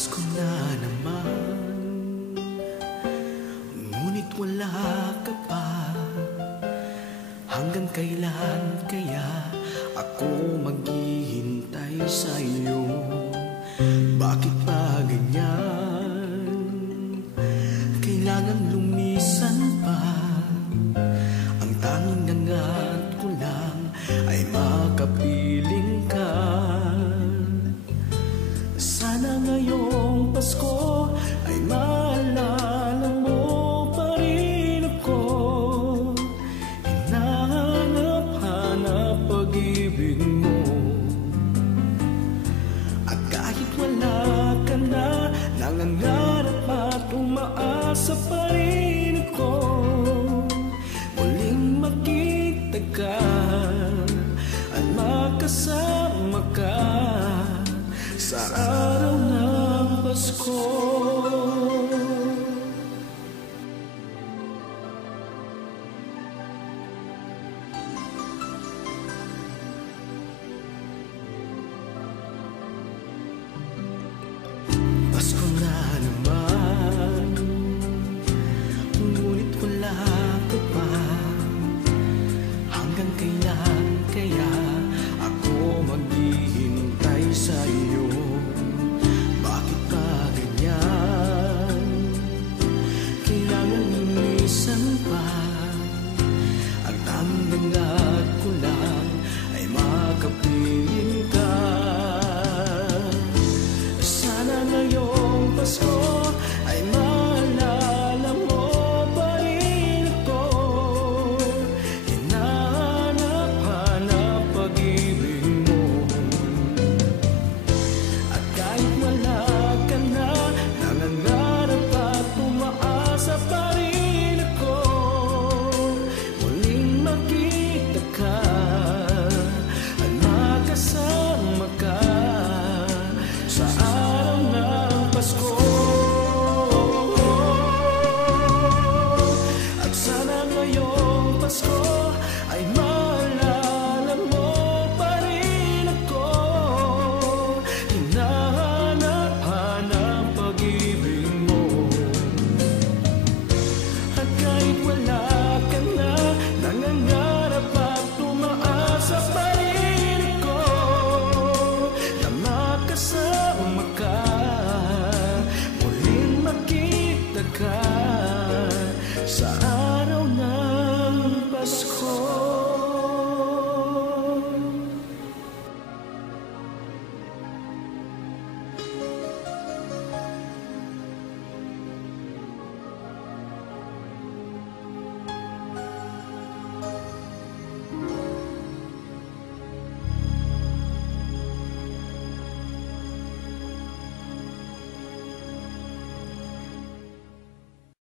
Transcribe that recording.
Pasko na naman, ngunit wala ka pa. Hanggang kailan kaya ako maghihintay sa iyo? Bakit ba ganyan? Kailangan lumisan pa. Ang tanging nangat ko lang ay makapiling ka. Sana ngayong Pasko ay maalala mo pa rin ako. Hinahanap-hanap pag-ibig mo. At kahit wala ka na, nangangarap at umaasa pa rin ako. Muling makita ka at makasama ka sa araw ng Pasko. Pasko na naman, ngunit wala ka pa. Hanggang kailan kaya ako maghihintay sa iyo? Bakit ba ganyan? Kailangan lumisan pa. Ang tanging nangat ko lang ay makapiling ka. Sana ngayong Pasko